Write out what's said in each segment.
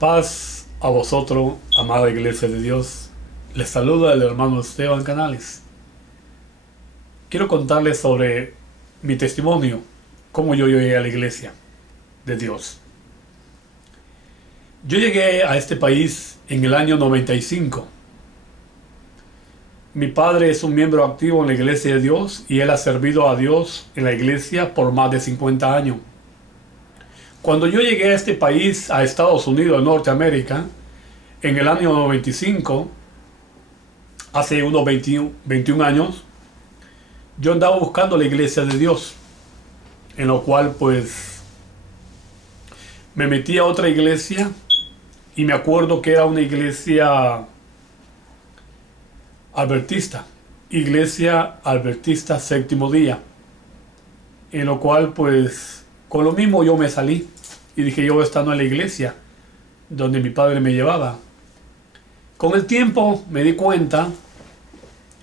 Paz a vosotros, amada Iglesia de Dios. Les saluda el hermano Esteban Canales. Quiero contarles sobre mi testimonio, cómo yo llegué a la Iglesia de Dios. Yo llegué a este país en el año 95. Mi padre es un miembro activo en la Iglesia de Dios y él ha servido a Dios en la Iglesia por más de 50 años. Cuando yo llegué a este país, a Estados Unidos, de Norteamérica, en el año 95, hace unos 21 años, yo andaba buscando la Iglesia de Dios, en lo cual pues me metí a otra iglesia y me acuerdo que era una iglesia adventista, Iglesia Adventista Séptimo Día, en lo cual pues con lo mismo yo me salí y dije, yo estando en la iglesia donde mi padre me llevaba. Con el tiempo me di cuenta,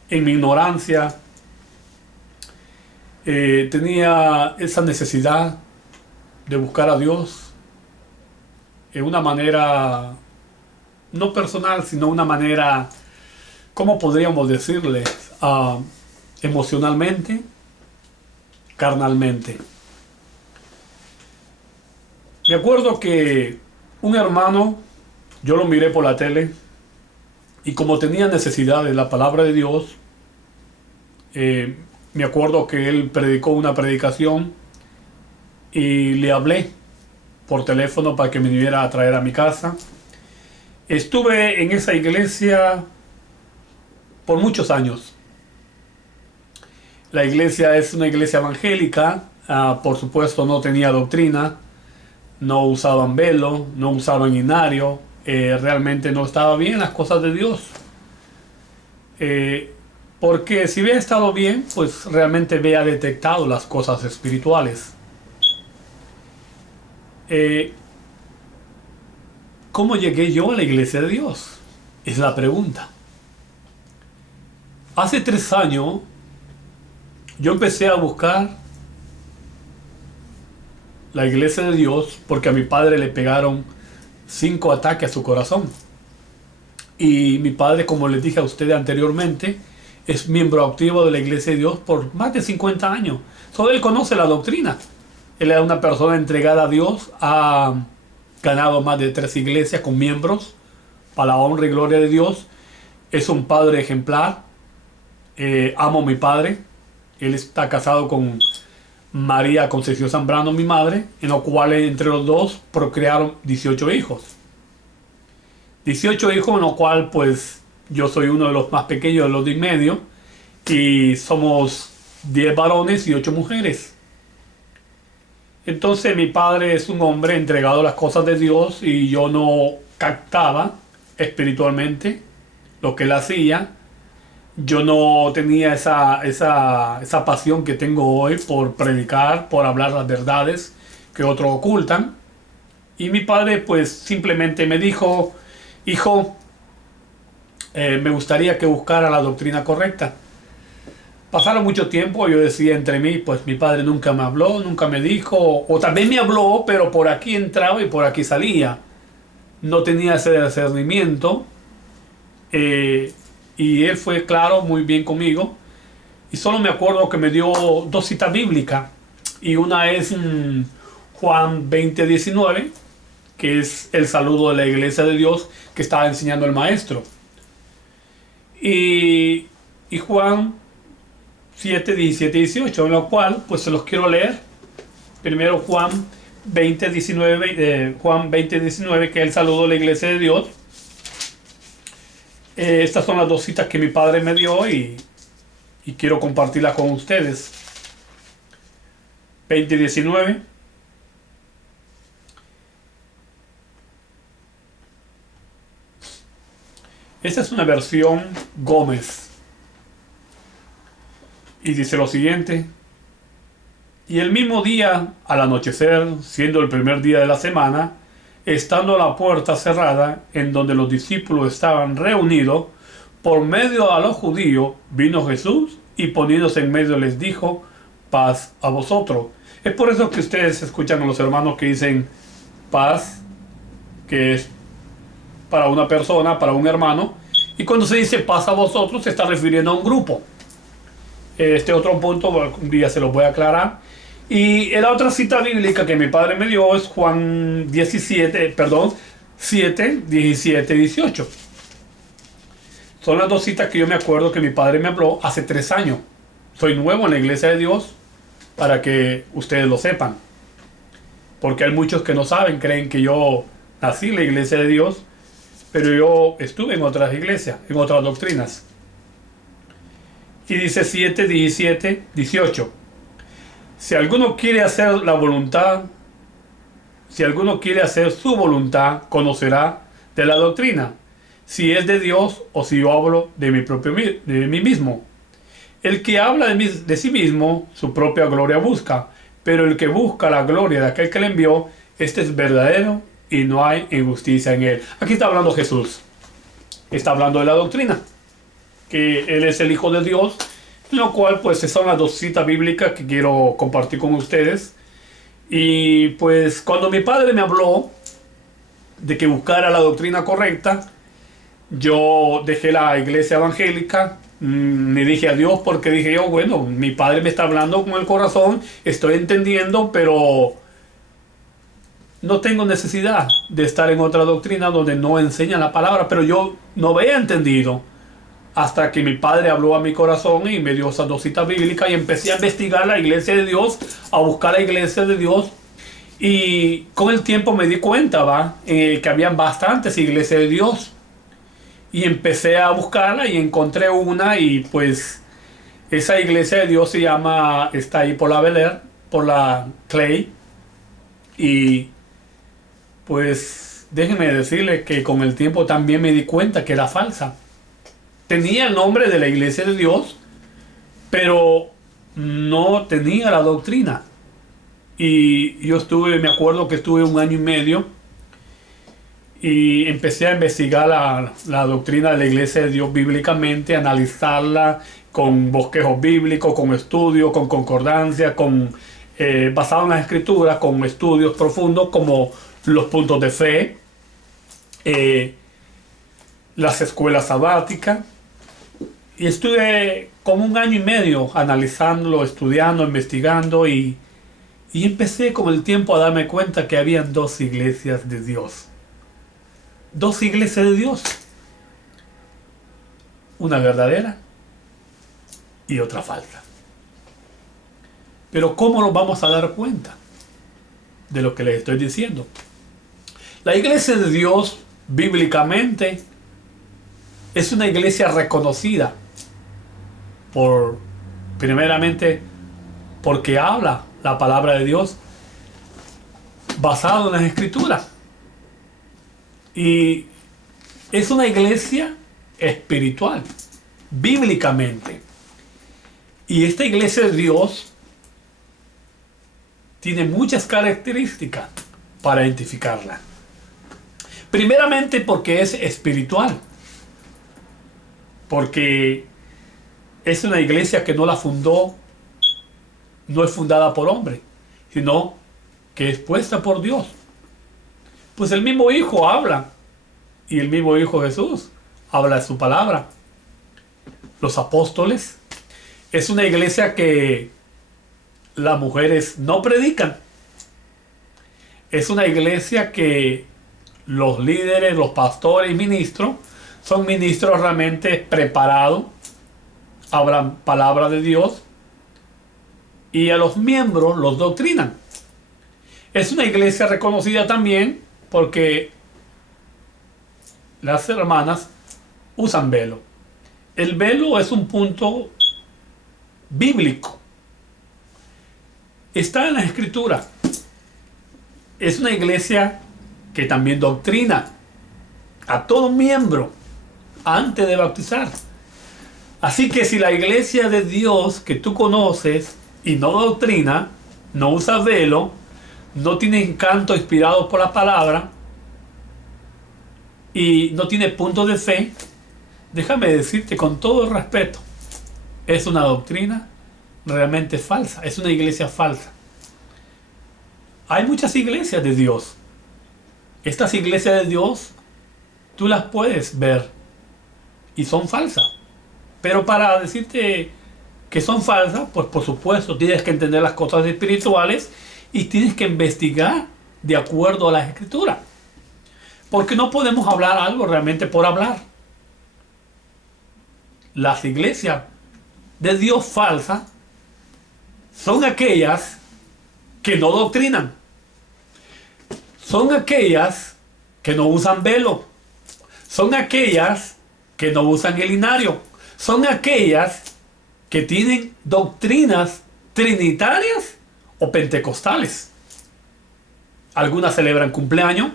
en mi ignorancia, tenía esa necesidad de buscar a Dios en una manera no personal, sino una manera, ¿cómo podríamos decirle? Emocionalmente, carnalmente. Me acuerdo que un hermano, yo lo miré por la tele y como tenía necesidad de la palabra de Dios, me acuerdo que él predicó una predicación y le hablé por teléfono para que me viniera a traer a mi casa. Estuve en esa iglesia por muchos años. La iglesia es una iglesia evangélica, por supuesto no tenía doctrina, no usaban velo, no usaban inario, realmente no estaba bien las cosas de Dios. Porque si hubiera estado bien, pues realmente había detectado las cosas espirituales. ¿Cómo llegué yo a la Iglesia de Dios? Es la pregunta. Hace 3 años yo empecé a buscar la Iglesia de Dios porque a mi padre le pegaron 5 ataques a su corazón. Y mi padre, como les dije a ustedes anteriormente, es miembro activo de la Iglesia de Dios por más de 50 años. Solo él conoce la doctrina. Él es una persona entregada a Dios, ha ganado más de 3 iglesias con miembros para la honra y gloria de Dios. Es un padre ejemplar. Amo a mi padre. Él está casado con María Concepción Zambrano, mi madre, en lo cual entre los dos procrearon 18 hijos. 18 hijos, en lo cual pues yo soy uno de los más pequeños de los de en medio y somos 10 varones y 8 mujeres. Entonces mi padre es un hombre entregado a las cosas de Dios y yo no captaba espiritualmente lo que él hacía. Yo no tenía esa pasión que tengo hoy por predicar, por hablar las verdades que otros ocultan. Y mi padre pues simplemente me dijo, hijo, me gustaría que buscara la doctrina correcta. Pasaron mucho tiempo, yo decía entre mí, pues mi padre nunca me habló, nunca me dijo, o también me habló, pero por aquí entraba y por aquí salía. No tenía ese discernimiento. Y él fue claro, muy bien conmigo. Y solo me acuerdo que me dio 2 citas bíblicas. Y una es Juan 20:19, que es el saludo de la Iglesia de Dios que estaba enseñando el maestro. Y Juan 7:17-18, en lo cual pues se los quiero leer. Primero Juan 20:19, que es el saludo de la Iglesia de Dios. Estas son las 2 citas que mi padre me dio y quiero compartirlas con ustedes. 20:19. Esta es una versión Gómez. Y dice lo siguiente. Y el mismo día, al anochecer, siendo el primer día de la semana, estando la puerta cerrada, en donde los discípulos estaban reunidos, por medio a los judíos, vino Jesús y poniéndose en medio les dijo, paz a vosotros. Es por eso que ustedes escuchan a los hermanos que dicen paz, que es para una persona, para un hermano. Y cuando se dice paz a vosotros, se está refiriendo a un grupo. Este otro punto, un día se lo voy a aclarar. Y la otra cita bíblica que mi padre me dio es Juan 7, 17, 18. Son las dos citas que yo me acuerdo que mi padre me habló hace 3 años. Soy nuevo en la iglesia de Dios, para que ustedes lo sepan. Porque hay muchos que no saben, creen que yo nací en la iglesia de Dios, pero yo estuve en otras iglesias, en otras doctrinas. Y dice 7, 17, 18. Si alguno quiere hacer la voluntad, si alguno quiere hacer su voluntad, conocerá de la doctrina, si es de Dios o si yo hablo de mí mismo. El que habla de sí mismo, su propia gloria busca, pero el que busca la gloria de aquel que le envió, este es verdadero y no hay injusticia en él. Aquí está hablando Jesús. Está hablando de la doctrina, que Él es el Hijo de Dios, lo cual pues son las dos citas bíblicas que quiero compartir con ustedes. Y pues cuando mi padre me habló de que buscara la doctrina correcta, yo dejé la iglesia evangélica, me dije adiós porque dije yo, bueno, mi padre me está hablando con el corazón, estoy entendiendo, pero no tengo necesidad de estar en otra doctrina donde no enseñan la palabra. Pero yo no había entendido hasta que mi padre habló a mi corazón y me dio esas dos citas bíblicas y empecé a investigar la iglesia de Dios, a buscar la iglesia de Dios. Y con el tiempo me di cuenta, que habían bastantes iglesias de Dios. Y empecé a buscarla y encontré una, y pues esa iglesia de Dios se llama, está ahí por la Bel Air, por la Clay. Y pues déjenme decirles que con el tiempo también me di cuenta que era falsa. Tenía el nombre de la iglesia de Dios, pero no tenía la doctrina. Y yo me acuerdo que estuve 1 año y medio y empecé a investigar la doctrina de la iglesia de Dios bíblicamente, analizarla con bosquejos bíblicos, con estudios, con concordancia, basado en las escrituras, con estudios profundos como los puntos de fe, las escuelas sabáticas. Y estuve como 1 año y medio analizándolo, estudiando, investigando, y empecé con el tiempo a darme cuenta que habían 2 iglesias de Dios. 2 iglesias de Dios. Una verdadera y otra falsa. Pero ¿cómo nos vamos a dar cuenta de lo que les estoy diciendo? La iglesia de Dios, bíblicamente, es una iglesia reconocida primeramente porque habla la palabra de Dios basado en las escrituras. Y es una iglesia espiritual, bíblicamente. Y esta iglesia de Dios tiene muchas características para identificarla. Primeramente porque es espiritual. Porque es una iglesia que no es fundada por hombre, sino que es puesta por Dios. Pues el mismo Hijo habla, y el mismo Hijo Jesús habla de su palabra. Los apóstoles. Es una iglesia que las mujeres no predican. Es una iglesia que los líderes, los pastores y ministros son ministros realmente preparados, hablan palabra de Dios, y a los miembros los doctrinan. Es una iglesia reconocida también porque las hermanas usan velo. El velo es un punto bíblico. Está en la escritura. Es una iglesia que también doctrina a todo miembro antes de bautizar. Así que si la iglesia de Dios que tú conoces y no doctrina, no usa velo, no tiene encanto inspirado por la palabra y no tiene puntos de fe, déjame decirte con todo el respeto, es una doctrina realmente falsa, es una iglesia falsa. Hay muchas iglesias de Dios. Estas iglesias de Dios tú las puedes ver y son falsas. Pero para decirte que son falsas, pues por supuesto tienes que entender las cosas espirituales y tienes que investigar de acuerdo a las escrituras. Porque no podemos hablar algo realmente por hablar. Las iglesias de Dios falsas son aquellas que no doctrinan. Son aquellas que no usan velo. Son aquellas que no usan el linario. Son aquellas que tienen doctrinas trinitarias o pentecostales. Algunas celebran cumpleaños,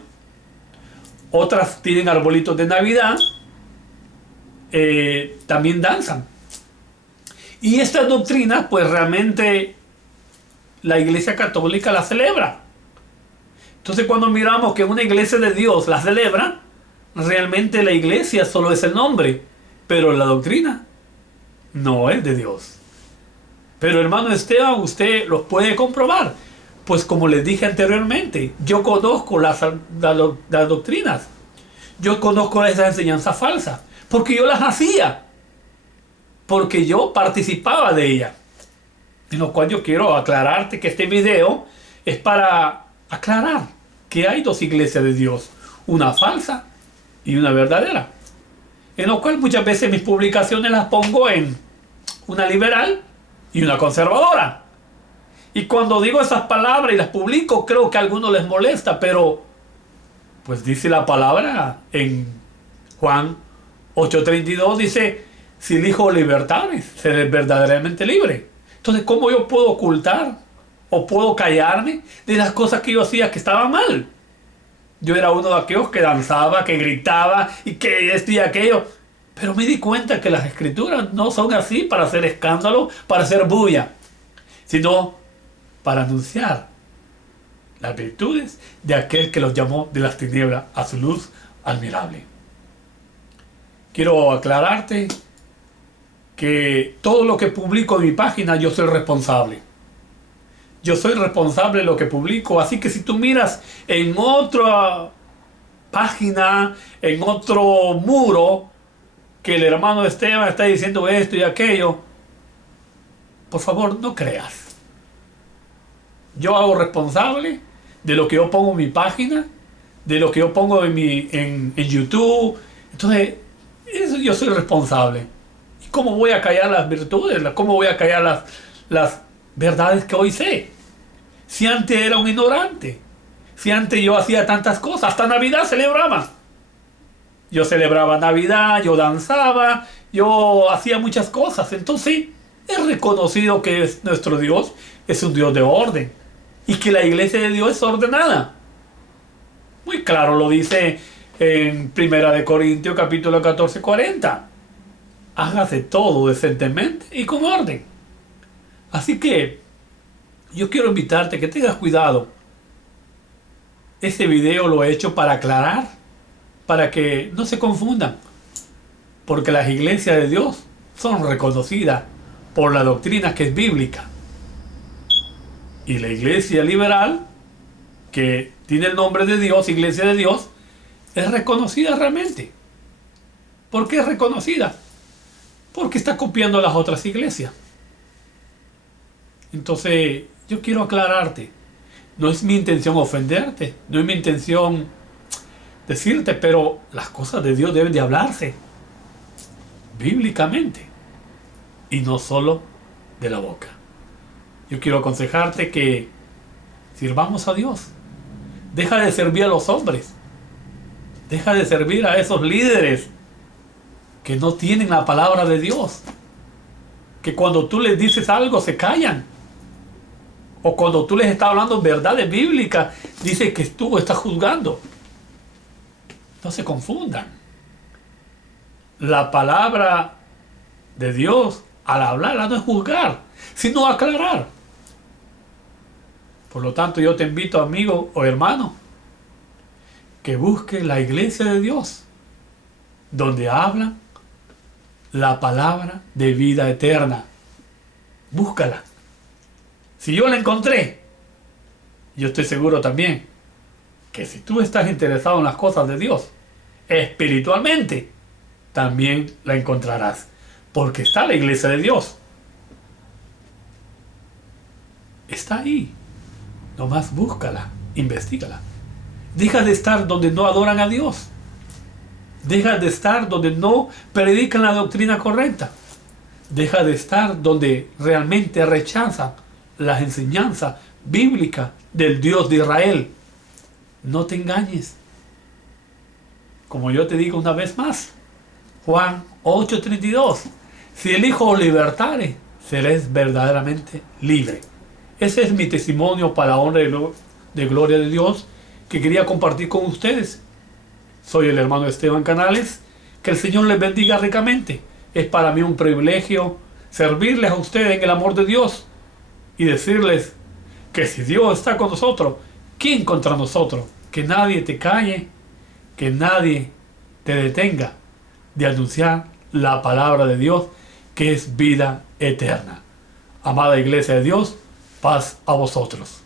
otras tienen arbolitos de Navidad, también danzan. Y estas doctrinas, pues realmente la Iglesia Católica las celebra. Entonces cuando miramos que una iglesia de Dios la celebra, realmente la iglesia solo es el nombre, pero la doctrina no es de Dios. Pero hermano Esteban, usted los puede comprobar. Pues como les dije anteriormente, yo conozco las doctrinas. Yo conozco esas enseñanzas falsas. Porque yo las hacía. Porque yo participaba de ellas. En lo cual yo quiero aclararte que este video es para aclarar que hay dos iglesias de Dios. Una falsa y una verdadera. En lo cual muchas veces mis publicaciones las pongo en una liberal y una conservadora. Y cuando digo esas palabras y las publico, creo que a algunos les molesta, pero pues dice la palabra en Juan 8:32, dice, si el Hijo libertares, seré verdaderamente libre. Entonces, ¿cómo yo puedo ocultar o puedo callarme de las cosas que yo hacía que estaban mal? Yo era uno de aquellos que danzaba, que gritaba y que esto y aquello. Pero me di cuenta que las escrituras no son así para hacer escándalo, para hacer bulla, sino para anunciar las virtudes de aquel que los llamó de las tinieblas a su luz admirable. Quiero aclararte que todo lo que publico en mi página yo soy responsable. Yo soy responsable de lo que publico, así que si tú miras en otra página, en otro muro, que el hermano Esteban está diciendo esto y aquello, por favor no creas. Yo hago responsable de lo que yo pongo en mi página, de lo que yo pongo en YouTube. Entonces, eso yo soy responsable. ¿Y cómo voy a callar las virtudes? ¿Cómo voy a callar las verdades que hoy sé? Si antes era un ignorante, si antes yo hacía tantas cosas, hasta Navidad celebraba. Yo celebraba Navidad, yo danzaba, yo hacía muchas cosas. Entonces, es reconocido que nuestro Dios es un Dios de orden y que la iglesia de Dios es ordenada. Muy claro lo dice en 1 Corintios capítulo 14:40. Hágase todo decentemente y con orden. Así que yo quiero invitarte a que tengas cuidado. Este video lo he hecho para aclarar, para que no se confundan, porque las iglesias de Dios son reconocidas por la doctrina que es bíblica. Y la iglesia liberal, que tiene el nombre de Dios, iglesia de Dios, es reconocida realmente. ¿Por qué es reconocida? Porque está copiando a las otras iglesias. Entonces, yo quiero aclararte. No es mi intención ofenderte, no es mi intención decirte, pero las cosas de Dios deben de hablarse bíblicamente y no solo de la boca. Yo quiero aconsejarte que sirvamos a Dios. Deja de servir a los hombres. Deja de servir a esos líderes que no tienen la palabra de Dios. Que cuando tú les dices algo se callan. O cuando tú les estás hablando verdades bíblicas, dice que tú estás juzgando. No se confundan. La palabra de Dios, al hablarla, no es juzgar, sino aclarar. Por lo tanto, yo te invito, amigo o hermano, que busques la iglesia de Dios, donde habla la palabra de vida eterna. Búscala. Si yo la encontré, yo estoy seguro también que si tú estás interesado en las cosas de Dios, espiritualmente, también la encontrarás. Porque está la iglesia de Dios. Está ahí. Nomás búscala, investígala. Deja de estar donde no adoran a Dios. Deja de estar donde no predican la doctrina correcta. Deja de estar donde realmente rechazan las enseñanzas bíblicas del Dios de Israel. No te engañes. Como yo te digo una vez más, Juan 8:32, si el Hijo os libertare, seréis verdaderamente libre. Ese es mi testimonio para la honra y de gloria de Dios que quería compartir con ustedes. Soy el hermano Esteban Canales. Que el Señor les bendiga ricamente. Es para mí un privilegio servirles a ustedes en el amor de Dios y decirles que si Dios está con nosotros, ¿quién contra nosotros? Que nadie te calle, que nadie te detenga de anunciar la palabra de Dios, que es vida eterna. Amada Iglesia de Dios, paz a vosotros.